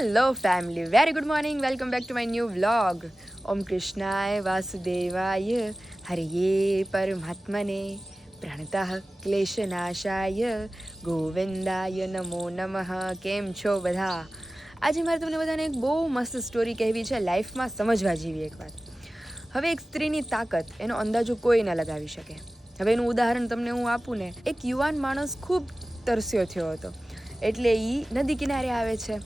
Hello family, very good morning. Welcome back to my new vlog. ઓમ કૃષ્ણાય વાસુદેવાય હરિયે પરમાત્મને પ્રણતઃ ક્લેશનાશાય ગોવિંદાય નમો નમઃ. કેમ છો બધા? આજે મારે તમને બધાને એક બહુ મસ્ત સ્ટોરી કહેવી છે, લાઈફમાં સમજવા જેવી એક વાત. હવે એક સ્ત્રીની તાકાત એનો અંદાજો કોઈ ન લગાવી શકે. હવે એનું ઉદાહરણ તમને હું આપું ને, એક યુવાન માણસ ખૂબ તરસ્યો થયો હતો, એટલે એ નદી કિનારે આવે છે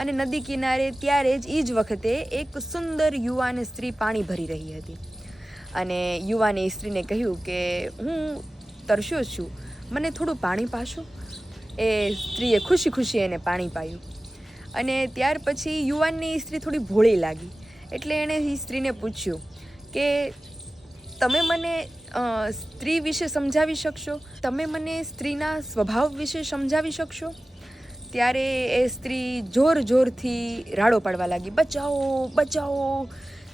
અને નદી કિનારે ત્યારે જ એ જ વખતે એક સુંદર યુવાન સ્ત્રી પાણી ભરી રહી હતી. અને યુવાને એ સ્ત્રીને કહ્યું કે હું તરસ્યો છું, મને થોડું પાણી પાશો? એ સ્ત્રીએ ખુશી ખુશી એને પાણી પાયું. અને ત્યાર પછી યુવાનની સ્ત્રી થોડી ભોળી લાગી, એટલે એણે એ સ્ત્રીને પૂછ્યું કે તમે મને સ્ત્રી વિશે સમજાવી શકશો? તમે મને સ્ત્રીના સ્વભાવ વિશે સમજાવી શકશો? ત્યારે એ સ્ત્રી જોરથી રાડો પાડવા લાગી, બચાવો બચાવો.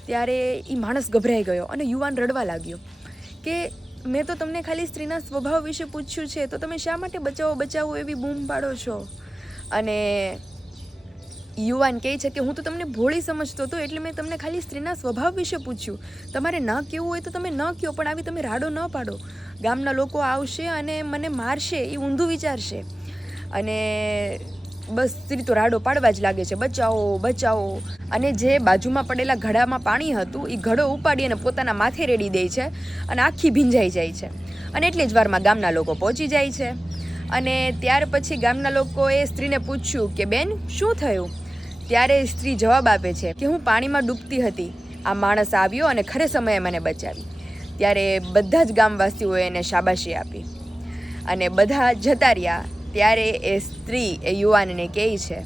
ત્યારે એ માણસ ગભરાઈ ગયો અને યુવાન રડવા લાગ્યો કે મેં તો તમને ખાલી સ્ત્રીના સ્વભાવ વિશે પૂછ્યું છે, તો તમે શા માટે બચાવો બચાવો એવી બૂમ પાડો છો? અને યુવાન કહે છે કે હું તો તમને ભોળી સમજતો હતો, એટલે મેં તમને ખાલી સ્ત્રીના સ્વભાવ વિશે પૂછ્યું. તમારે ન કહેવું હોય તો તમે ન કહો, પણ આવી તમે રાડો ન પાડો. ગામના લોકો આવશે અને મને મારશે, એ ઊંધું વિચારશે. અને બસ સ્ત્રી તો રાડો પાડવા જ લાગે છે, બચાવો બચાવો. અને જે બાજુમાં પડેલા ઘડામાં પાણી હતું એ ઘડો ઉપાડી અને પોતાના માથે રેડી દે છે અને આખી ભીંજાઈ જાય છે. અને એટલી જ વારમાં ગામના લોકો પહોંચી જાય છે. અને ત્યાર પછી ગામના લોકોએ સ્ત્રીને પૂછ્યું કે બેન શું થયું? ત્યારે સ્ત્રી જવાબ આપે છે કે હું પાણીમાં ડૂબતી હતી, આ માણસ આવ્યો અને ખરે સમયે મને બચાવી. ત્યારે બધા જ ગામવાસીઓએ એને શાબાશી આપી અને બધા જતા રહ્યા. ત્યારે એ સ્ત્રી એ યુવાનને કહે છે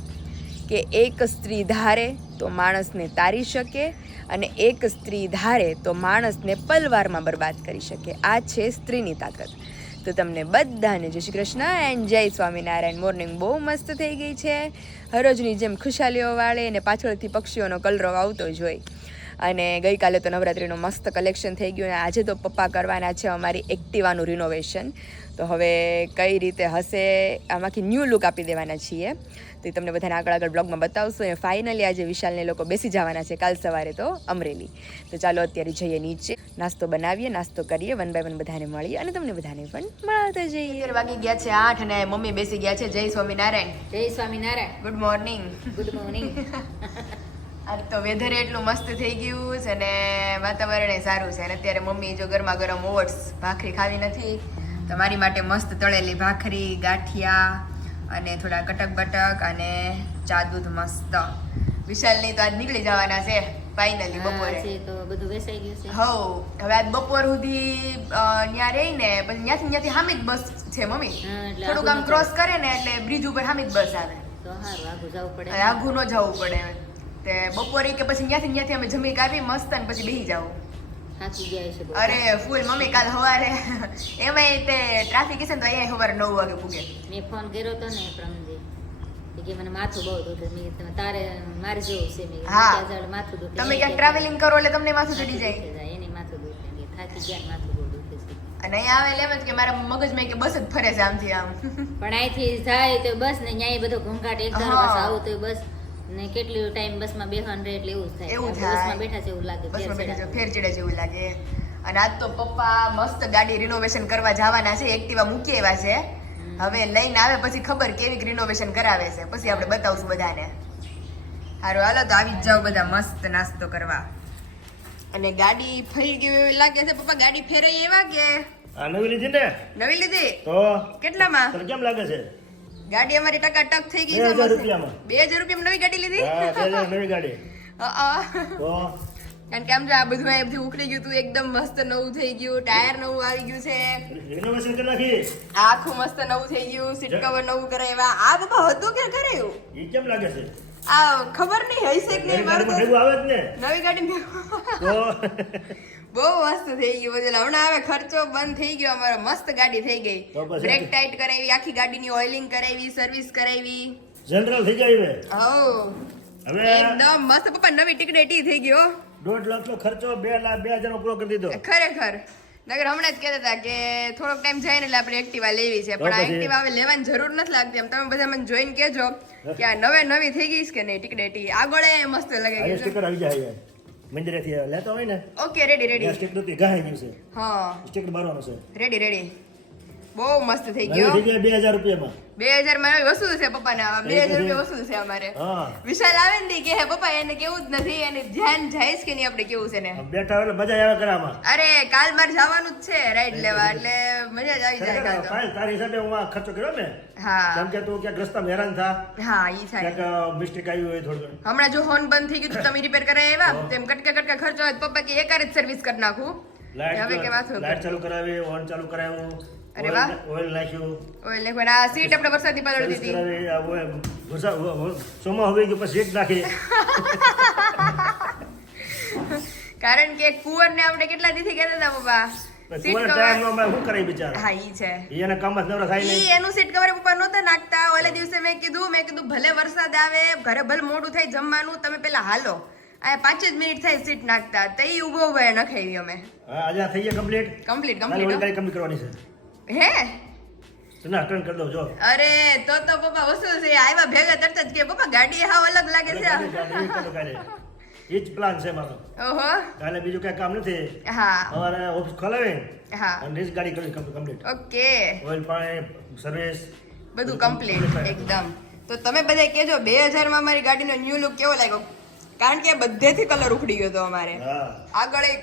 કે એક સ્ત્રી ધારે તો માણસને તારી શકે, અને એક સ્ત્રી ધારે તો માણસને પલવારમાં બરબાદ કરી શકે. આ છે સ્ત્રીની તાકાત. તો તમને બધાને જય શ્રી કૃષ્ણ એન્ડ જય સ્વામિનારાયણ. મોર્નિંગ બહુ મસ્ત થઈ ગઈ છે, હરોજની જેમ ખુશાલીઓ વાળે અને પાછળથી પક્ષીઓનો કલરવ આવતો જ હોય. અને ગઈકાલે તો નવરાત્રિનું મસ્ત કલેક્શન થઈ ગયું, અને આજે તો પપ્પા કરવાના છે અમારી એક્ટિવાનું રિનોવેશન. તો હવે કઈ રીતે હશે, આમાંથી ન્યૂ લુક આપી દેવાના છીએ, તો એ તમને બધાને આગળ બ્લોગમાં બતાવશું. અને ફાઇનલી આજે વિશાલને લોકો બેસી જવાના છે કાલ સવારે તો અમરેલી. તો ચાલો અત્યારે જઈએ નીચે, નાસ્તો બનાવીએ, નાસ્તો કરીએ, વન બાય વન બધાને મળીએ અને તમને બધાને પણ મળતા જઈએ. 11 વાગી ગયા છે 8 અને મમ્મી બેસી ગયા છે. જય સ્વામિનારાયણ. જય Swaminarayan. Good morning. Good morning. આજ તો વેધર એટલું મસ્ત થઈ ગયું છે અને વાતાવરણ સારું છે. અને અત્યારે મમ્મી જો ગરમા ગરમ ઓટ્સ ભાખરી ખાવી નથી, તો મારી માટે મસ્ત તળેલી ભાખરી, ગાંઠિયા અને થોડા કટક બટક અને ચા દૂધ મસ્ત. વિશાલની તો આજ નીકળી જવાના છે ફાઇનલી બપોરે. તો બધું વેસાઈ ગયું છે. હવે આજ બપોર સુધી ત્યાં રહીને પછી ત્યાંથી સામી જ બસ છે મમ્મી. થોડુંક આમ ક્રોસ કરે ને એટલે બ્રિજ ઉપર સામી જ બસ આવે, તો સારું આઘું જવું પડે. આઘું ન જવું પડે. તે બપોરે કે પછી ત્યાંથી અમે જમી કાઢી મસ્ત અને પછી બેસી જાવ. થાકી ગયા છે. અરે ફૂલ મમ્મી. કાલ સવારે એમાંય તે ટ્રાફિક છે ને, તો અહીંયા સવારે 9 વાગે પૂગે. મેં ફોન કર્યો તો ને પ્રમદે કે મને માથું બહુ દુખે. મેં તારે મારે જેવું છે. મેં માથું દુખે. તમે ક્યાંક ટ્રાવેલિંગ કરો એટલે તમને માથું ચડી જાય. એની માથું દુખે. મેં થાકી ગયા, માથું બહુ દુખે છે. અને અહીંયા આવે એમ જ કે મારા મગજમાં કે બસ જ ફરે છે આમથી આમ. પણ અહીંથી જાય તો બસ ને ન્યાય બધો ઘોંઘાટ એક ધારો બસ આવું તો બસ ને કેટલો ટાઈમ બસમાં બેસવાનું રહે એટલે એવું થાય. બસમાં બેઠા છે એવું લાગે, બસમાં બેઠા ફેર ચડે જેવું લાગે. અને આજ તો પપ્પા મસ્ત ગાડી રિનોવેશન કરવા જવાના છે, એક્ટિવા મૂકી આવ્યા છે. હવે લઈને આવે પછી ખબર કેવી રિનોવેશન કરાવે છે, પછી આપણે બતાવશું બધાને. સારું હાલો તો આવી જ જાવ બધા મસ્ત નાસ્તો કરવા. અને ગાડી ફરી ગઈ એવું લાગે છે પપ્પા. ગાડી ફેરાઈ એવા કે આ નવી લીધી ને? નવી લીધી તો કેટલામાં? તને કેમ લાગે છે? ગાડી અમારી ટકાટક થઈ ગઈ છે. 2000 રૂપિયામાં. 2000 રૂપિયામાં નવી ગાડી લીધી? હા 2000 નવી ગાડી. તો કારણ કે આમ જો આ બધું ઉખડી ગયું તું, એકદમ મસ્ત નવું થઈ ગયું, ટાયર નવું આવી ગયું છે, રિનોવેશન કરી નાખી, આખું મસ્ત નવું થઈ ગયું, સીટ કવર નવું કરાવ્યા. આ બાબા હતું કે કરાયું? ઈ કેમ લાગે છે? આ ખબર નહીં હશે કે નહીં. મારું તો ભેગું આવે જ ને. નવી ગાડી તો બહુ મસ્ત થઈ ગયું બધું. હમણાં હવે ખર્ચો બંધ થઈ ગયો અમારો. મસ્ત ગાડી થઈ ગઈ. તો પછી બ્રેક ટાઈટ કરાવી, આખી ગાડીની ઓઇલિંગ કરાવી, સર્વિસ કરાવી. જનરલ થઈ જાય હવે. હવે એકદમ મસ્ત પપ્પા. નવી ટિકિટ થઈ ગયો. 1.5 લાખ નો ખર્ચો 2,00,000 પૂરો કરી દીધો. ખરેખર નગર હમણાં જ કહેતા હતા કે થોડોક ટાઈમ જાય ને એટલે આપણે એક્ટિવા લેવી છે પણ આ પછી? એક્ટિવા હવે લેવાની જરૂર નથી લાગતી એમ તમે બધા મને જોઈને કહેજો કે આ નવી થઈ ગઈ છે કે નહીં ટીકડેટી આગળ એ મસ્ત લાગે આ છે સ્ટીકર આવી જાય મંદિરેથી લેતો હોય ને ઓકે રેડી સ્ટીકર થી ઘાઈ ગયું છે હા સ્ટીકર મારવાનું છે રેડી બહુ મસ્ત થઈ નવી ગયો થઈ જાય 2000 રૂપિયામાં 2000 માં એવી વસ્તુ છે પપ્પાને 2000 રૂપિયા વસ્તુ છે અમારે હા વિશાલ આવે ને કે હે પપ્પા એને કેવું જ નથી એને ધ્યાન જાય છે કે નહીં આપણે કેવું છે ને આમ બેઠા હોય એટલે મજા આવે કરામાં અરે કાલ મારે જવાનું જ છે રાઈડ લેવા એટલે મજા જ આવી જાય કાલ તો ફાઇલ તારી હિસાબે હું આ ખર્ચો કર્યો ને હા કેમ કે તું ક્યાંક રસ્તામાં હેરાન થા હા ઈ થાય ક્યાંક મિસ્ટેક આવી હોય થોડું હમણાં જો હોર્ન બંધ થઈ ગયું તો તમે રિપેર કરાવી આવ્યા તેમ કટકા ખર્ચો હોય તો પપ્પા કે એક જ સર્વિસ કરી નાખું હવે કે વાત લાઈટ ચાલુ કરાવી ઓન ચાલુ કરાવ્યું અરે વાહ. ઓઇલ નાખ્યું ઓય લેખો આ સીટ આપણે વરસાદની પાછળ સર્વિસ દીધી કરાવી આ ઓય સોમાં હવે ગયું પછી એક નાખી કારણ કે કુંવરને આપણે કેટલા દીથી કહેતા હતા પપ્પા સીટ કુંવર કવર ટાઈમનો અમે શું કરાવી બિચારા હા ઈ છે એને કામ જ નવરા થાય ઈ નહીં એનું સીટ કવર પપ્પા નહોતા નાખતા ઓલા દિવસે મેં કીધું ભલે વરસાદ આવે ઘરે ભલે મોડું થાય જમવાનું તમે પેલા હાલો આ 5 જ મિનિટ થાય સીટ નાખતા તો ઈ ઊભો ઊભો નખાવી અમે હા આજે આ થઈ ગયા કમ્પ્લીટ કમ્પ્લીટ કાલે ઓલી કમ્પ્લીટ ગાડી કમ્પ્લીટ કરવાની છે હે ના ટર્ન કરી દો જો અરે તો પપ્પા વસ્તુ છે આવ્યા ભેગા તરત જ કે પપ્પા ગાડી હાવ અલગ લાગે છે એ જ પ્લાન છે મારો ઓહો કાલે બીજું કઈ કામ નથી હા અમારે ઓફિસ ખોલાવી હા અને રીસ ગાડી કરવી કમ્પ્લીટ ઓકે ઓઇલ પાણી સર્વિસ બધું કમ્પ્લીટ એકદમ તો તમે બધા કહેજો 2000 માં મારી ગાડીનો ન્યુ લુક કેવો લાગ્યો કારણ કે બધેથી કલર ઉખડી ગયો તો અમારે હા આગળ એક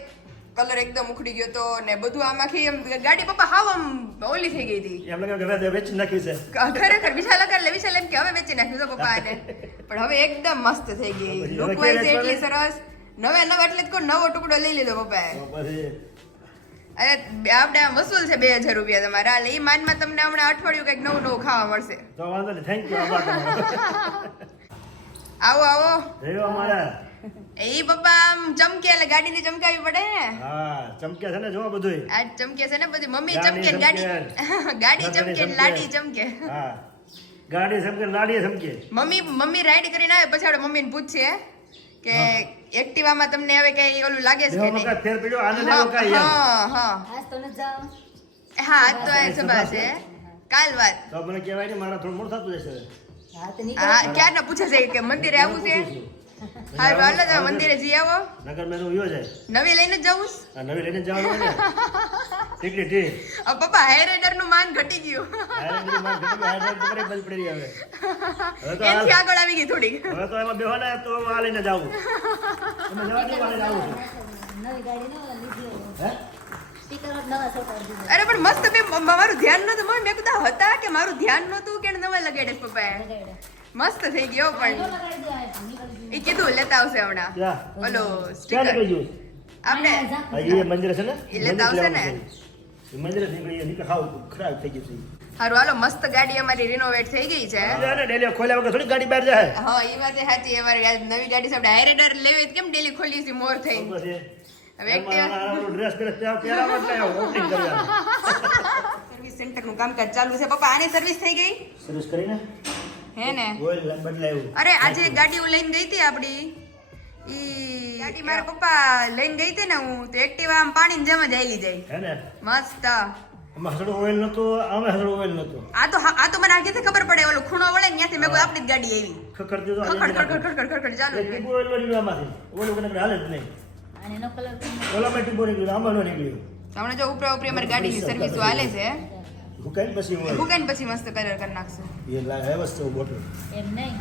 કલર એકદમ ઉખડી ગયો તો ને બધું આમાંથી એમ ગાડી પપ્પા હાવ આમ ઓલી થઈ ગઈ હતી એમ લાગે કે હવે વેચી નાખી છે ખરેખર વિશાલ એમ કે હવે વેચી નાખ્યું તો પપ્પા આને પણ હવે એકદમ મસ્ત થઈ ગઈ હવે લુક ક્યારે વાઇઝ એટલી વેચવાની? સરસ નવે એટલે જ કોઈ નવો ટુકડો લઈ લીધો પપ્પાએ તો પછી અરે આપણે આમ વસૂલ છે 2000 રૂપિયા તમારા એટલે ઈ માનમાં તમને હમણાં અઠવાડિયું કંઈક નવું ખાવા મળશે તો વાંધો નહીં થેન્ક યુ આભાર તમારો આવો રહ્યો અમારા ઈ પપ્પા આમ ચમકે એટલે ગાડીને ચમકાવી પડે ને હા ચમકે છે ને જો બધુંય આ ચમકે છે ને બધી મમ્મી ગાડી ચમકે ને ગાડી ચમકે. ચમકે ને લાડી ચમકે હા ગાડી ચમકે લાડી ચમકે મમ્મી રાઈડ કરીને આવે પછી આપણે મમ્મીને પૂછીએ કે એક્ટિવામાં તમને હવે કઈ ઓલું લાગે છે કે દેવા નહીં મકા ફેર પડ્યો આનંદ આવ્યો કાંઈ એમ. હા આજ તો ન જાઓ હા આજ તો આ સભા છે કાલ વાત તો મને કહેવાય ને મારા થોડું મોડું થતું જશે હા તો નીકળો હા ક્યારના પૂછે છે કે મંદિરે આવવું છે હારું હાલો તમે મંદિરે જઈ આવો નગર મેં તો જાય નવી લઈને જ જવું છે? આ નવી લઈને જવાનું હોય ને ટીકડી ટી આ પપ્પા હાઈ રાઈડર નું માન ઘટી ગયું હારે માર ઘડી હારે તો કરી બંધ પડી રહી હવે તો એનથી આગળ આવી ગઈ થોડીક હવે તો એમાં બેહવાના તો આ લઈને જાવું તમે જવા દો આ લઈને આવું છું નવી ગાડી ન લીધી હે સ્પીકર નવા સોટાડી દીધા અરે પણ મસ્ત મારું ધ્યાન નતું મમ્મી મેં કીધું હતા કે મારું ધ્યાન નતું કે નવા લગાડે છે પપ્પાએ મસ્ત થઈ ગયો પણ લગાડી દો આ નીકળી એ કીધું લેતા આવશે હમણાં ક્યાં ઓલો ક્યાં સ્ટીકર નીકળી ગયું આપણે હા એ મંદિર છે ને એ લેતા આવશે ને? એ મંદિર નીકળી નીકળ ખાવ ખરાબ થઈ ગયું છે હારું હાલો મસ્ત ગાડી અમારી રિનોવેટ થઈ ગઈ છે ને ડેલી ખોલ્યા વગર થોડી ગાડી બહાર જાય હા એ વાત સાચી અમારી આ નવી ગાડી છે આપણે હાઈ રાઈડર લેવી તો કેમ ડેલી ખોલીએ છીએ મોર થઈ પછી હવે એક્ટિવા ડ્રેસ પહેરાવા એટલે ઓપનિંગ કરવાનું સર્વિસ સેન્ટર નું કામકાજ ચાલુ છે પપ્પા આની સર્વિસ થઈ ગઈ સર્વિસ કરીને હે ને ઓઇલ બદલાયું અરે આજે એક ગાડી હું લઈને ગઈ હતી આપડી ઈ ગાડી મારા પપ્પા લઈને ગઈ હતી ને હું તો એક્ટિવા આમ પાણીની જેમ જ આલી જાય હે ને મસ્ત આમાં હસડું ઓઇલ નતું આમે હસડું ઓઇલ નતું આ તો મને આગેથી ખબર પડે ઓલો ખૂણો વળે ને ત્યાંથી મેં કોઈ આપણી જ ગાડી આવી ખખડતી તો ખડ ચાલુ એક ટીપો ઓઇલ નીકળ્યું આમાંથી ઓલું કને હાલે જ નહીં અને એનો કલર ઓલામાં ટીપો નીકળ્યું આમાં ન નીકળ્યું હમણાં જો ઉપરા ઉપરી અમારી ગાડીની સર્વિસ હાલે છે હુકાઈને પછી ઓઇલ ભૂકાઈને પછી મસ્ત કલર કરી નાખશું એ લાગે વસ્તુ બોટલ એમ નહીં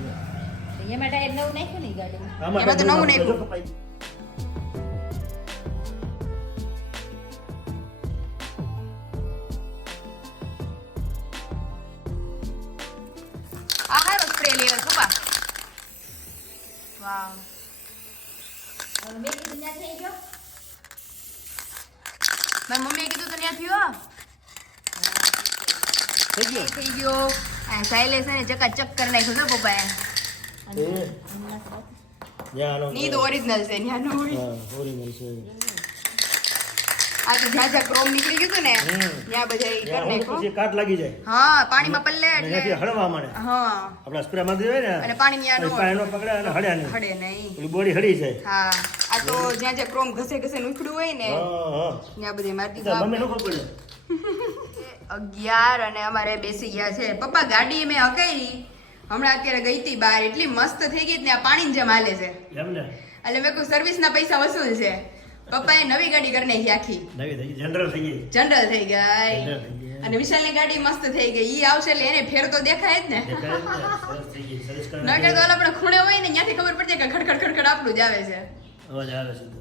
એમાં ટાયર નવું નાખ્યું ને ઈ ગાડીમાં એમાં તો નવું નાખ્યું. આ હારો સ્પ્રે લેવલ પપ્પા વાવ હવે મેં કીધું ત્યાં થઈ ગયો મારી મમ્મીએ કીધું તો ત્યાં થયો થઈ ગયો થઈ ગયો આ સાયલે છે ને ચકાચક કરી નાખ્યું છે પપ્પાએ ની તો ઓરિજિનલ છે ન્યાનું ઓરિજિનલ છે આ તો જ્યાં જ્યાં ક્રોમ નીકળી ગયું હતું ને ત્યાં બધા ઈ કરી નાખ્યું પછી કાટ લાગી જાય હા પાણીમાં પલ્લે એનાથી એટલે હળવા મળે હા આપણા સ્પ્રે માંધી હોય ને અને પાણી ન્યા પછી પાણી નો પકડે અને હળ્યા નહીં હડે નહીં પેલી બોડી હળી જાય હા આ તો જ્યાં જ્યાં ક્રોમ ઘસે ઘસે ઉખડ્યું હોય ને હા ત્યાં બધે મારી હા દીધું મમ્મી નો પડ્યો 11 અને અમારે બેસી ગયા છે પપ્પા ગાડી મેં હકાઈ હમણાં અત્યારે ગઈ હતી બહાર એટલી મસ્ત થઈ ગઈ ને આ પાણી જેમ હાલે છે એમ ને એટલે મેં કોઈ સર્વિસ ના પૈસા વસૂલ છે પપ્પાએ નવી ગાડી કરી નાખી આખી નવી થઈ ગઈ જનરલ થઈ ગઈ જનરલ થઈ ગઈ General થઈ ગઈ. અને વિશાલની ગાડી મસ્ત થઈ ગઈ ઈ આવશે એટલે એને ફેર તો દેખાય જ ને દેખાય જ ને, સરસ થઈ ગઈ સરસ કરી નકર તો ઓલા આપણે ખૂણે હોય ને ત્યાંથી ખબર પડશે કે ખડ ખડ ખડ આપણું જ આવે છે અવાજ આવે છે તો.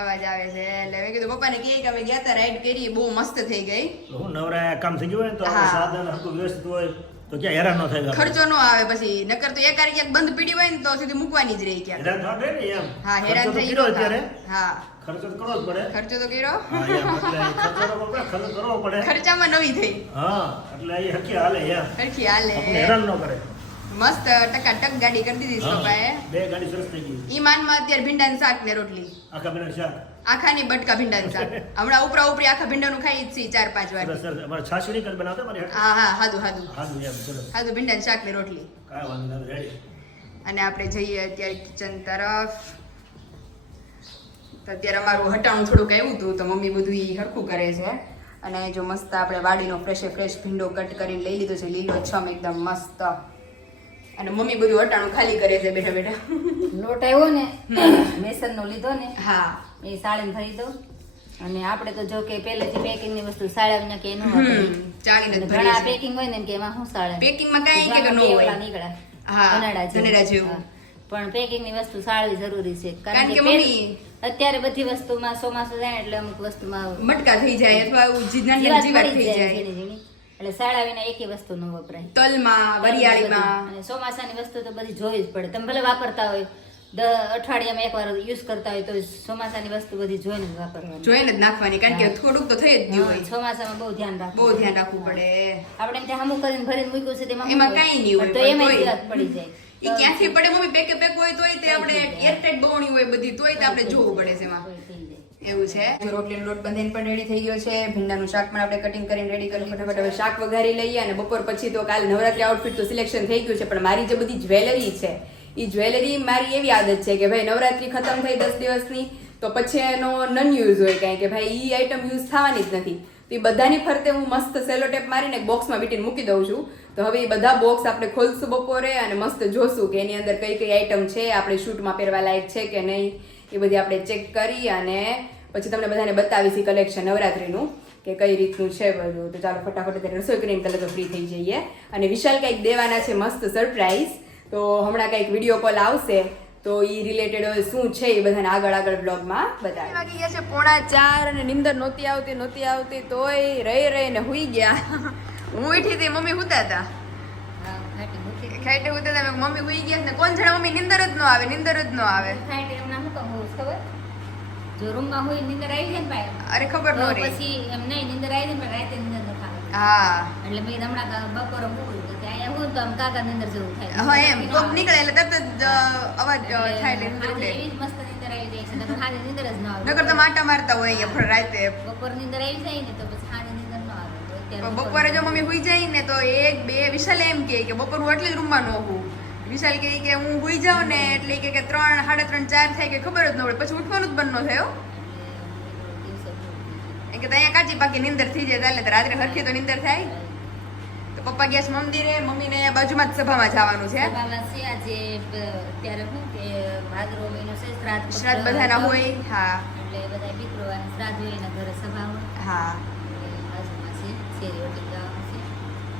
અવાજ આવે છે એટલે મેં કીધું પપ્પાને કહીએ કે અમે ગયા તા રાઈડ કરી બહુ મસ્ત થઈ ગઈ તો હું નવરા કામ થઈ ગયું હોય ને તો હા. સાધન હરખું વ્યવસ્થિત હોય તો ક્યાં હેરાન ન થાય આપણે. ખર્ચો ન આવે પછી નકર તો એકારી ક્યાંક બંધ પીડી હોય ને તો સીધી મૂકવાની જ રહી ક્યાંક હેરાન થવા દે ને એમ હા હેરાન ખર્ચો તો થઈ કર્યો ગયો અત્યારે હા ખર્ચો તો કરવો જ પડે ખર્ચો તો કર્યો હા એમ એટલે ખર્ચો તો કરવો પડે ખર્ચામાં નવી થઈ હા એટલે એ હરખી હાલે એમ સરખી હાલે આપણે હેરાન ન કરે મસ્ત ટકાટક ગાડી કરી દીધી છે હા, પપ્પાએ બે ગાડી સરસ થઈ ગઈ ઈ માનમાં અત્યારે ભીંડાનું શાક ને રોટલી આખા બેના શાક આખાની બટકા ભીંડાનું શાક હમણાં ઉપરા ઉપરી આખા ભીંડાનું ખાઈ જ છીએ 4-5 વાર સરસ સરસ અમારે છાશડી કરી બનાવતા મારી હાથે. હા હા હાદું હાદું હારું એમ ચલો હાદું ભીંડાનું શાક ને રોટલી કાંઈ વાંધો નહીં રેડી અને આપણે જઈએ અત્યારે કિચન તરફ તો અત્યારે અમારું હટાણું થોડુંક આવ્યું હતું તો મમ્મી બધું ઈ હરખું કરે છે અને જો મસ્ત આપણે વાડીનો ફ્રેશ ભીંડો કટ કરીને લઈ લીધો છે લીલો છમ એકદમ મસ્ત અને મમ્મી બધું હટાણું ખાલી કરે છે બેઠા બેઠા લોટ આવ્યો ને બેસનનો લીધો ને હા એ સાળીને ભરી દઉં અને આપણે તો જો કે પહેલેથી પેકિંગની વસ્તુ સાળાવીને કે એનું વાપરીએ. ચાલીને જ અને ભરીએ ઘણા છીએ. પેકિંગ હોય ને કે એમાં શું સાળે પેકિંગમાં કાંઈ કે ન હોય નીકળે હા, ધનેડા ધનેડા જેવું. જેવું. હા. પણ પેકિંગની વસ્તુ સાળવી જરૂરી છે કારણ કે પેલું- મમ્મી- અત્યારે બધી વસ્તુમાં ચોમાસું જાય ને એટલે અમુક વસ્તુમાં મટકા થઈ જાય અથવા એવું નાની જીવાત જીવાત પડી થઈ જાય જાય ઝીણી ઝીણી. એટલે સાળાવીને એકેય વસ્તુ ન વપરાય તલમાં વરિયાળીમાં અને ચોમાસાની વસ્તુ તો બધી જોવી જ પડે તમે ભલે વાપરતા હોય અઠવાડિયામાં એકવાર યુઝ કરતા હોય તો ચોમાસાની વસ્તુ બધી જોઈને જ વાપરવાની જોઈને જ નાખવાની કારણ કે થોડુંક તો થઈ જ ગયું હોય ચોમાસામાં બહુ ધ્યાન રાખવું બહુ ધ્યાન રાખવું પડે આપણે એમ ત્યાં હમું કરીને ભરીને મૂક્યું છે તેમાં એમાં શું કાંઈ નહીં હોય, તો પણ એમાં તોય. જીવાત પડી જાય ઈ ક્યાંથી પડે મમ્મી પેકે પેક હોય તોય તે આપણે થઈ જાય. એરટાઈટ બવણી હોય બધી તોય તે આપણે જોવું પડે છે એમાં કોઈ થઈ જાય. એવું છે જો રોટલીનો લોટ બંધીને પણ રેડી થઈ ગયો છે ભીંડાનું શાક પણ આપણે કટિંગ કરીને રેડી કરી ફટાફટ હવે શાક વઘારી લઈએ અને બપોર પછી તો કાલ નવરાત્રી આઉટફિટ તો સિલેક્શન થઈ ગયું છે પણ મારી જે બધી જ્વેલરી છે એ જ્વેલરી મારી એવી આદત છે કે ભાઈ નવરાત્રી ખતમ થઈ 10 દિવસની તો પછી એનો નન યુઝ હોય કાંઈ કે ભાઈ ઈ આઈટમ યુઝ થવાની જ નથી તો એ બધાની ફરતે હું મસ્ત સેલો ટેપ મારીને એક બોક્સમાં વીટીને મૂકી દઉં છું તો હવે એ બધા બોક્સ આપણે ખોલશું બપોરે અને મસ્ત જોશું કે એની અંદર કઈ કઈ આઈટમ છે આપણે શૂટમાં પહેરવા લાયક છે કે નહીં એ બધી આપણે ચેક કરી અને પછી તમને બધાને બતાવીશી કલેક્શન નવરાત્રીનું કે કઈ રીતનું છે બધું તો ચાલો ફટાફટ અત્યારે રસોઈ કરીને પહેલા તો ફ્રી થઈ જઈએ અને વિશાલ કંઈક દેવાના છે મસ્ત સરપ્રાઈઝ તો હમણાં કંઈક વિડીયો કોલ આવશે તો ઈ રિલેટેડ શું છે એ બધાને આગળ બ્લોગમાં બતાવીએ વાગી ગયા છે 3:45 અને નિંદર નહોતી આવતી તોય રહી ને હુઈ ગયા હું ઉઠી હતી મમ્મી હુતા હતા હા, ખાટી મૂકી. ખાઈટે હુતા હતા મેં મમ્મી હુઈ ગયા ને કોણ જાણે મમ્મી નિંદર જ ન આવે ખાટી એમના શું કહું ખબર જો રૂમમાં હોય નીંદર આવી જાય ને ભાઈ અરે ખબર ન તો રહી પછી એમ નહીં નીંદર આવી જાય ને રાતે નીંદર ન થાય હા એટલે મેં કીધું હમણાં બપોરે હું તો ત્યાં હું તો આમ કાકા નીંદર જેવું થાય હા એમ કોક નીકળે એટલે તરત જ અવાજ થાય એટલે નીંદર આજે ઉડે. એવી જ મસ્ત નીંદર આવી જાય છે નકર હાજે નીંદર જ ન આવે નકર તો માટા મારતા હોય અહીંયા પણ રાતે બપોર નીંદર આવી જાય ને તો પછી હાજે નીંદર ન આવે તો અત્યારે બપોરે જો મમ્મી હુઈ જાય ને તો 1-2 વિશાલ એમ કે બપોર હું એટલે જ રૂમમાં ન હોઉં વિશાલ કહે કે હું હુઈ જાઉં ને એટલે કે 3, 3:30, 4 થાય કે ખબર જ ન પડે પછી ઉઠવાનું જ બંધ ન થયો દિવસે એમ કે અહીંયા કાચી પાકી નીંદર થઈ જાય એટલે તો રાત્રે હરખી તો નીંદર થાય તો પપ્પા ગયા છે મંદિરે મમ્મીને અહીંયા બાજુમાં જ સભામાં જવાનું છે સભામાં છે આજે અત્યારે શું કે ભાદરવો મહિનો છે શ્રાદ્ધ બધાના હોય હા એટલે બધા મિત્રો અને શ્રાદ્ધ હોય એના ઘરે સભા હોય હા એટલે બાજુમાં છે શેરી વટી જવાનું છે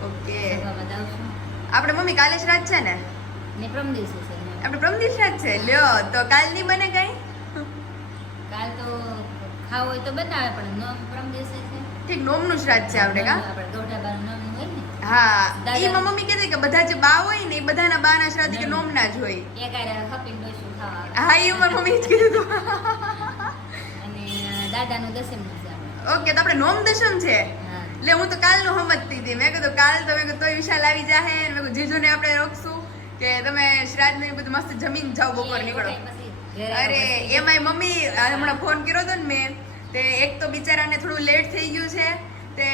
ઓકે સભામાં જાઉં છું આપણે મમ્મી કાલે શ્રાદ્ધ છે ને ને પ્રમ દિવસે છે ને. આપણે પ્રમદી શ્રાદ્ધ છે લ્યો તો કાલ ની બને કઈ કાલ તો ખાવું હોય તો બનાવે પણ નોમ પ્રમ દિવસે છે ઠીક નોમનું શ્રાદ્ધ છે આપણે કા આપણે ગૌઠાબાનું નોમનું હોય ને હા એમાં મમ્મી કહેતી કે બધા જે બા હોય ને એ બધાના બાના શ્રાદ્ધ કે નોમના જ હોય એક આરે હપીને ડોશું ખાવા હા એ મારી મમ્મી જ કીધું હતું અને દાદાનું દસમનું છે આપણે. ઓકે તો આપણે નોમ દશમ છે હા એટલે હું તો કાલનું સમજતી હતી મેં કીધું કાલ તો મેં કીધું તોય વિશાલ આવી જાહે મેં કીધું જીજુને આપણે રોકશું કે તમે શ્રાદ્ધ ને બધું મસ્ત જમીન જાઓ બપોર નીકળો પછી ઘરે અરે પછી એમાંય મમ્મી હમણાં ફોન કર્યો હતો ને મેં તે એક તો બિચારાને થોડું લેટ થઈ ગયું છે તે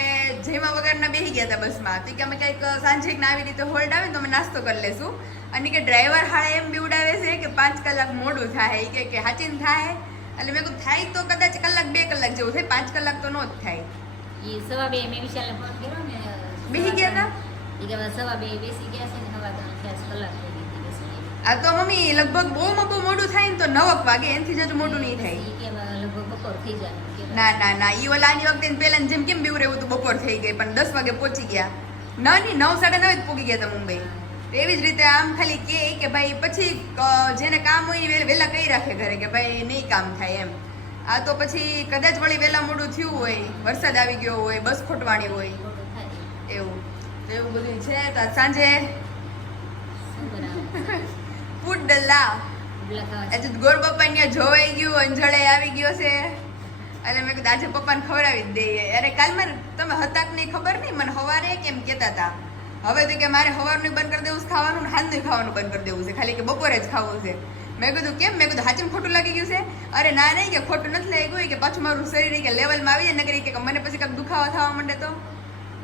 જેમાં વગરના બેસી ગયા હતા બસમાં તો કે અમે કંઈક સાંજે કે આવી રીતે હોલ્ડ આવે ને તો અમે નાસ્તો કરી લેશું અને કે ડ્રાઈવર હાળે એમ બીવડાવે છે કે 5 કલાક મોડું થાય કે હાચીને થાય એટલે મેં કીધું થાય તો કદાચ કલાક 2 કલાક જેવું થાય, 5 કલાક તો નો જ થાય. ઈ સવા બે મેં વિશાલને ફોન કર્યો ને બેસી ગયા હતા? ઈ કે સવા બે બેસી ગયા છે ને હવા 3 કલાક થઈ ગઈ હતી બેસી. આ તો મમ્મી લગભગ બહુ મોડું થાય ને તો 9 વાગે, એનાથી જ મોટું નહીં થાય. ઈ કે લગભગ બપોર થઈ જાય. ના ઈ ઓલાની વખતે પહેલા જેમ કેમ બીવું રહેવું તો બપોર થઈ ગઈ, પણ 10 વાગે પહોંચી ગયા. ના નહીં 9 સાડા 9 જ પહોંચી ગયા હતા મુંબઈ. એવી જ રીતે આમ ખાલી કે ભાઈ પછી જેને કામ હોય ને વહેલા કહી રાખે ઘરે કે ભાઈ નહીં કામ થાય એમ. આ તો પછી કદાચ વળી વહેલા મોડું થયું હોય, વરસાદ આવી ગયો હોય, બસ ખોટવાણી હોય ખોટું થાય. એવું બધું છે. તો સાંજે શું બનાવે? પુડલા પુડલા ખાવા આજે ગોળ પપ્પા ને જોવાઈ ગયું, અંજળે આવી ગયો છે. એટલે મેં કીધું આજે પપ્પાને ખવડાવી જ દઈએ. અરે કાલમાં તમે હતા કે નહીં ખબર નહીં, મને સવારે કેમ કહેતા હતા. હવે તો કે મારે સવારનું બંધ કરી દેવું છે ખાવાનું, ને સાંજનું ખાવાનું બંધ કરી દેવું છે, ખાલી કે બપોરે જ ખાવું છે. મેં કીધું કેમ? મેં કીધું હાચમ ખોટું લાગી ગયું છે? અરે ના નહીં કે ખોટું નથી લાગ્યું, કે પાછું મારું શરીર કે લેવલમાં આવી જાય, નકરી કે મને પછી કાંઈક દુખાવા થવા માંડે તો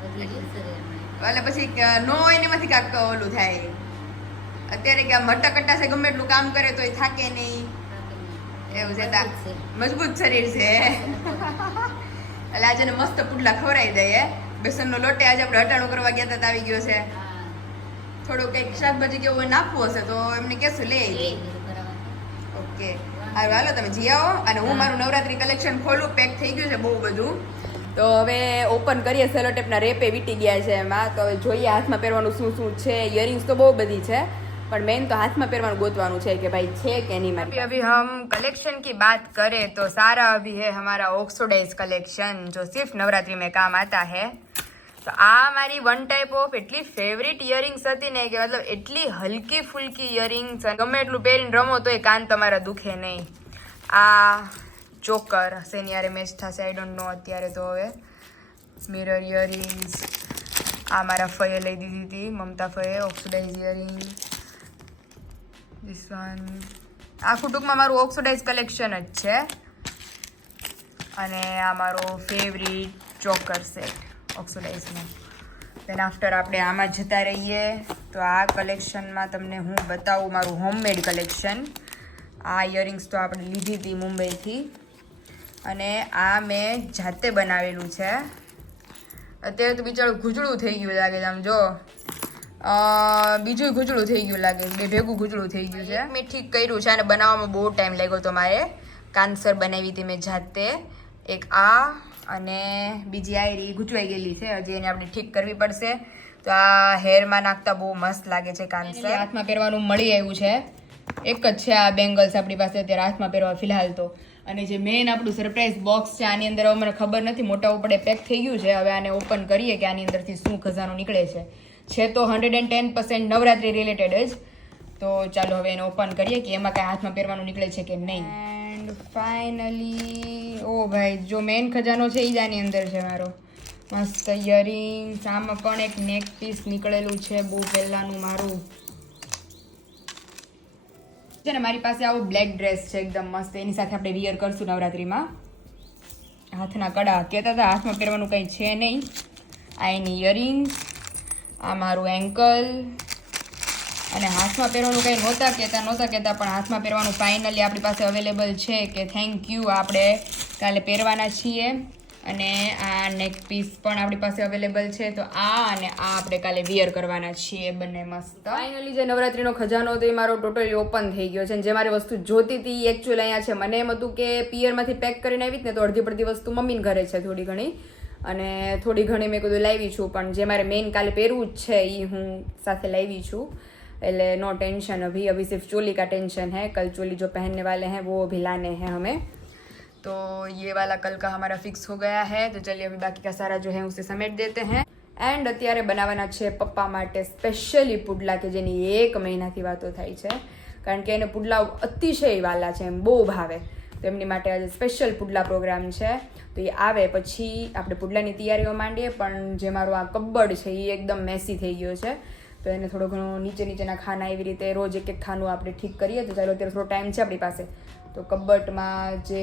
બદલી ગયું શરીરમાં. એટલે પછી નો હોય ને એમાંથી કાંઈક ઓલું થાય. અત્યારે કે મટ્ટા કટ્ટા છે, ગમે એટલું કામ કરે તો એ થાકે નહીં, એવું છે. મજબૂત શરીર છે. એટલે આજે ને મસ્ત પુડલા ખવડાવી દઈએ. બેસનનો લોટે આજે આપણે હટાણું કરવા ગયા હતા, આવી ગયો છે. થોડું કંઈક શાકભાજી કેવું હોય નાખવું હશે તો એમને કહેશું લઈ આવી. ઓકે હારું હાલો તમે જી આવો, અને હું મારું નવરાત્રી કલેક્શન ખોલું. પેક થઈ ગયું છે બહુ બધું. તો હવે ઓપન કરીએ. સેલોટેપના રેપે વીટી ગયા છે એમાં. તો હવે જોઈએ હાથમાં પહેરવાનું શું શું છે. ઇયરિંગ્સ તો બહુ બધી છે, પણ મેન તો હાથમાં પહેરવાનું ગોતવાનું છે કે ભાઈ છે કે નહીં. मारी अभी हम कलेक्शन की बात करें तो सारा अभी है हमारा ऑक्सोडाइज कलेक्शन जो सिर्फ नवरात्रि में काम आता है. तो આ મારી વન ટાઈપ ઓફ એટલી ફેવરિટ ઇયરિંગ્સ હતી ને કે મતલબ એટલી હલકી ફુલકી ઇયરિંગ્સ, ગમે એટલું પહેરીને રમો તો એ કાન તમારા દુખે નહીં. આ ચોકર શેની યારે મેચ થશે આઈ ડોન્ટ નો અત્યારે. તો હવે મિરર ઇયરિંગ્સ આ મારા ફઈએ લઈ દીધી હતી, મમતા ફઈએ ઓક્સોડાઇઝ ઇયરિંગ. ધીસ વન આખું ટૂંકમાં મારું ઓક્સોડાઇઝ કલેક્શન જ છે. અને આ મારો ફેવરિટ ચોકર સેટ ઓક્સોડાઇઝમાં. દેન આફ્ટર આપણે આમાં જતા રહીએ તો આ કલેક્શનમાં તમને હું બતાવું મારું હોમમેડ કલેક્શન. આ ઇયરિંગ્સ તો આપણે લીધી હતી મુંબઈથી, અને આ મેં જાતે બનાવેલું છે. અત્યારે તો બિચારું ઘૂંચળું થઈ ગયું લાગે છે, આમ જો બીજું ઘૂંચળું થઈ ગયું લાગે, બે ભેગું ઘૂંચળું થઈ ગયું છે. મેં ઠીક કર્યું છે, અને બનાવવામાં બહુ ટાઈમ લાગ્યો તો મારે. કાનસર બનાવી હતી મેં જાતે. એક આ અને બીજી આયરી ગૂંચવાઈ ગયેલી છે, હજી એને આપણે ઠીક કરવી પડશે. તો આ હેરમાં નાખતા બહુ મસ્ત લાગે છે કાનસર. હાથમાં પહેરવાનું મળી આવ્યું છે. એક જ છે આ બેંગલ્સ આપણી પાસે અત્યારે હાથમાં પહેરવા ફિલહાલ તો. અને જે મેઇન આપણું સરપ્રાઈઝ બોક્સ છે આની અંદર હવે મને ખબર નથી, મોટા ઉપડે પેક થઈ ગયું છે. હવે આને ઓપન કરીએ કે આની અંદરથી શું ખજાનો નીકળે છે. છે તો 110% નવરાત્રી રિલેટેડ જ. તો ચાલો હવે એને ઓપન કરીએ કે એમાં કાંઈ હાથમાં પહેરવાનું નીકળે છે કે નહીં. એન્ડ ફાઇનલી ઓ ભાઈ જો મેઇન ખજાનો છે એ જ આની અંદર છે મારો. મસ્ત ઇયરિંગ્સ. આમાં પણ એક નેક પીસ નીકળેલું છે બહુ પહેલાંનું મારું છે ને. મારી પાસે આવો બ્લેક ડ્રેસ છે એકદમ મસ્ત, એની સાથે આપણે વિયર કરશું નવરાત્રિમાં. હાથના કડા કહેતા હતા, હાથમાં પહેરવાનું કંઈ છે નહીં. આ એની ઇયરિંગ્સ, આ મારું એન્કલ. અને હાથમાં પહેરવાનું કંઈ નહોતા કહેતા પણ હાથમાં પહેરવાનું ફાઇનલી આપણી પાસે અવેલેબલ છે કે થેન્ક યુ આપણે કાલે પહેરવાના છીએ. અને આ નેક પીસ પણ આપણી પાસે અવેલેબલ છે. તો આ અને આ આપણે કાલે વિયર કરવાના છીએ બંને મસ્ત. ફાઇનલી જે નવરાત્રીનો ખજાનો હતો એ મારો ટોટલી ઓપન થઈ ગયો છે. જે મારે વસ્તુ જોતી હતી એકચ્યુઅલી અહીંયા છે. મને એમ હતું કે પિયરમાંથી પેક કરીને આવી જ ને તો અડધી પડધી વસ્તુ મમ્મીને ઘરે છે થોડી ઘણી, અને થોડી ઘણી મેં કીધું લાવી છું. પણ જે મારે મેઇન કાલે પહેરવું જ છે એ હું સાથે લાવી છું. એટલે नो टेंशन अभी सिर्फ चोली का टेंशन है. कल चोली जो पहनने वाले हैं वो अभी लाने हैं हमें. तो ये वाला कल का हमारा फिक्स हो गया है. तो चलिए अभी बाकी का सारा जो है उसे समेट देते हैं. એન્ડ અત્યારે બનાવવાના છે પપ્પા માટે સ્પેશિયલી પુડલા કે જેની 1 મહિનાથી વાતો થાય છે. કારણ કે એને પુડલા અતિશય વાલા છે, એમ બહુ ભાવે. તો એમની માટે આજે સ્પેશિયલ પુડલા પ્રોગ્રામ છે. તો એ આવે પછી આપણે પુડલાની તૈયારીઓ માંડીએ. પણ જે મારો આ કબ્બડ છે એ એકદમ મેસી થઈ ગયો છે. તો એને થોડો ઘણો નીચેના ખાના એવી રીતે રોજ એક ખાનું આપણે ઠીક કરીએ. તો ચાલો અત્યારે થોડો ટાઈમ છે આપણી પાસે, તો કબ્બટમાં જે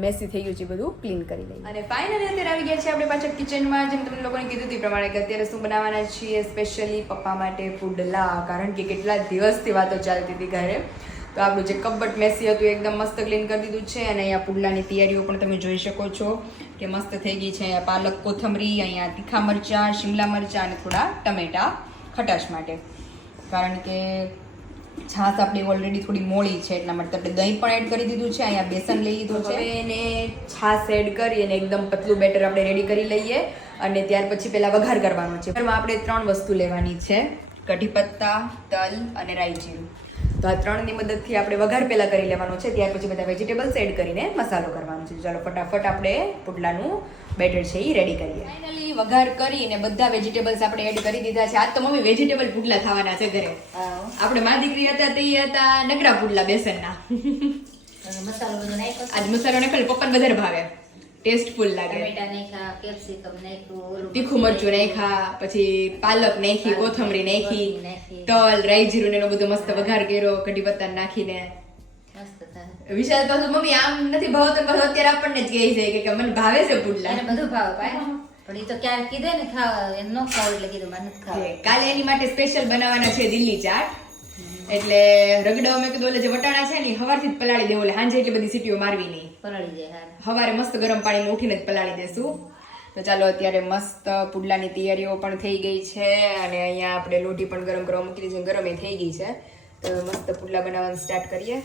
મેસી થઈ ગયું છે બધું ક્લીન કરી લઈએ. અને ફાઇનલી અત્યારે આવી ગયા છે આપણે પાછા કિચનમાં. જેમ તમને લોકોને કીધું તે પ્રમાણે કે અત્યારે શું બનાવવાના છીએ સ્પેશિયલી પપ્પા માટે પુડલા. કારણ કે કેટલા દિવસથી વાતો ચાલતી હતી ઘરે. તો આપણું જે કબટ મેસી હતું એકદમ મસ્ત ક્લીન કરી દીધું છે અને અહીંયા પુડલાની તૈયારીઓ પણ તમે જોઈ શકો છો કે મસ્ત થઈ ગઈ છે. અહીંયા પાલક કોથમરી, અહીંયા તીખા મરચાં, શિમલા મરચાં અને થોડા ટમેટા ખટાશ માટે, કારણ કે છાશ આપણી ઓલરેડી થોડી મોળી છે એટલા માટે આપણે દહીં પણ એડ કરી દીધું છે. અહીંયા બેસન લઈ લીધું છે એને છાશ એડ કરી અને એકદમ પતલું બેટર આપણે રેડી કરી લઈએ અને ત્યાર પછી પહેલા વઘાર કરવાનો છે. વઘારમાં આપણે 3 વસ્તુ લેવાની છે, કઢી પત્તા, તલ અને રાઈ જીરું. તો આ 3ની મદદથી આપણે વઘાર પહેલા કરી લેવાનો છે, ત્યાર પછી બધા વેજીટેબલ્સ એડ કરીને મસાલો કરવાનો છે. ચાલો ફટાફટ આપણે પુડલાનું બેટર છે એ રેડી કરીએ. ફાઇનલી વઘાર કરીને બધા વેજીટેબલ્સ આપણે એડ કરી દીધા છે. આજ તો મમ્મી વેજીટેબલ પુડલા ખાવાના છે ઘરે. આપણે મા દીકરી હતા તે હતા નગરા પુડલા બેસનના. મસાલો બધો નાખ્યો, આજ મસાલો નાખ્યો, પપ્પાને વધારે ભાવે, ટેસ્ટફુલ લાગે. ટમેટા નાખ્યા, કેપ્સિકમ નાખ્યું, તીખું મરચું નાખ્યા, પછી પાલક નાખી, કોથમરી નાખી, નાખી. તલ, રાઈ જીરું ને એનો બધો મસ્ત વઘાર કર્યો કઢી પત્તા નાખીને. મસ્ત થાય. વિશાલ પાછું મમ્મી આમ નથી ભાવતો, પાછું અત્યારે આપણને જ કહે છે કે મને ભાવે છે પુડલા. એને બધું ભાવે ભાઈ, પણ એ તો ક્યારેક કીધે ને ખાવા એમ ન ખાવ એટલે કીધું મને નથી ખાવા. કાલે એની માટે સ્પેશિયલ બનાવવાના છે દિલ્હી ચાટ. એટલે રગડો મેં કીધું ઓલે જે વટાણા છે ને હવારથી જ પલાળી દેવું, એટલે હાંજે એટલી બધી સીટીઓ મારવી નહીં, પલળી જાય હારે. હવારે મસ્ત ગરમ પાણીમાં ઉઠીને જ પલાળી દેશું. તો ચાલો અત્યારે મસ્ત પુડલાની તૈયારીઓ પણ થઈ ગઈ છે અને અહીંયા આપણે લોટી પણ ગરમ કરવા મૂકી દીધી છે, ગરમ એ થઈ ગઈ છે. તો મસ્ત પુડલા બનાવવાનું સ્ટાર્ટ કરીએ.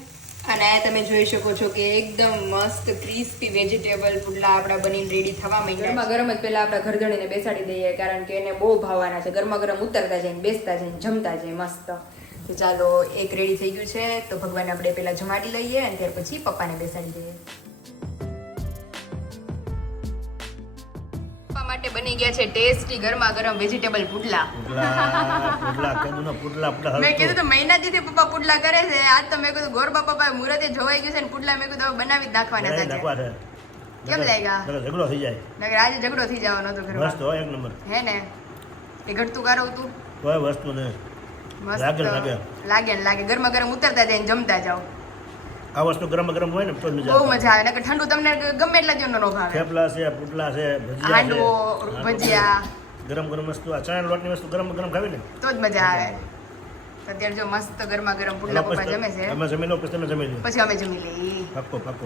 અને આ તમે જોઈ શકો છો કે એકદમ મસ્ત ક્રિસ્પી વેજીટેબલ પુડલા આપણા બનીને રેડી થવા માંડ્યા. ગરમા ગરમ જ પહેલા આપણા ઘરધણીને બેસાડી દઈએ, કારણ કે એને બહુ ભાવવાના છે. ગરમા ગરમ ઉતરતા જાય, બેસતા જાય, જમતા જાય મસ્ત. તો ચાલો એક રેડી થઈ ગયું છે, તો ભગવાન આપણે પહેલા જમાડી લઈએ અને ત્યાર પછી પપ્પાને બેસાડી દઈએ. પપ્પા માટે બની ગયા છે ટેસ્ટી ગરમા ગરમ વેજીટેબલ પુડલા. મેં કીધું તો મહિના દીથી પપ્પા પુડલા કરે છે, આજ તો મેં કીધું ગોરબા પપ્પા મુરતે જોવાઈ ગયું છે ને પુડલા મેં કીધું બનાવી જ નાખવાના છે. કેમ લાગ્યા? ઝઘડો થઈ જાય. નકર આજે ઝઘડો થઈ જવાનો હતો ઘરમાં. મસ્ત હોય એક નંબર. હે ને એ ઘટતું કારો તું કોઈ વસ્તુ ને મસ્ત લાગે લાગે ને લાગે. ગરમા ગરમ ઉતરતા જાય ને જમતા જાઓ. આ વસ્તુ ગરમ ગરમ હોય ને તો મજા બહુ મજા આવે. નકર ઠંડુ તમને ગમે એટલા જ ન ભાવે. થેપલા છે, પુડલા છે, ભજીયા હાંડવો, ભજીયા, ગરમ ગરમ વસ્તુ, આ ચણા લોટની વસ્તુ ગરમ ગરમ ખાવી ને તો જ મજા આવે. અત્યારે જો મસ્ત ગરમા ગરમ પુડલા પપ્પા જમે છે, અમે જમી લો પછી તમે જમી લો, પછી અમે જમી લઈએ. પાક્કો પાક્કો.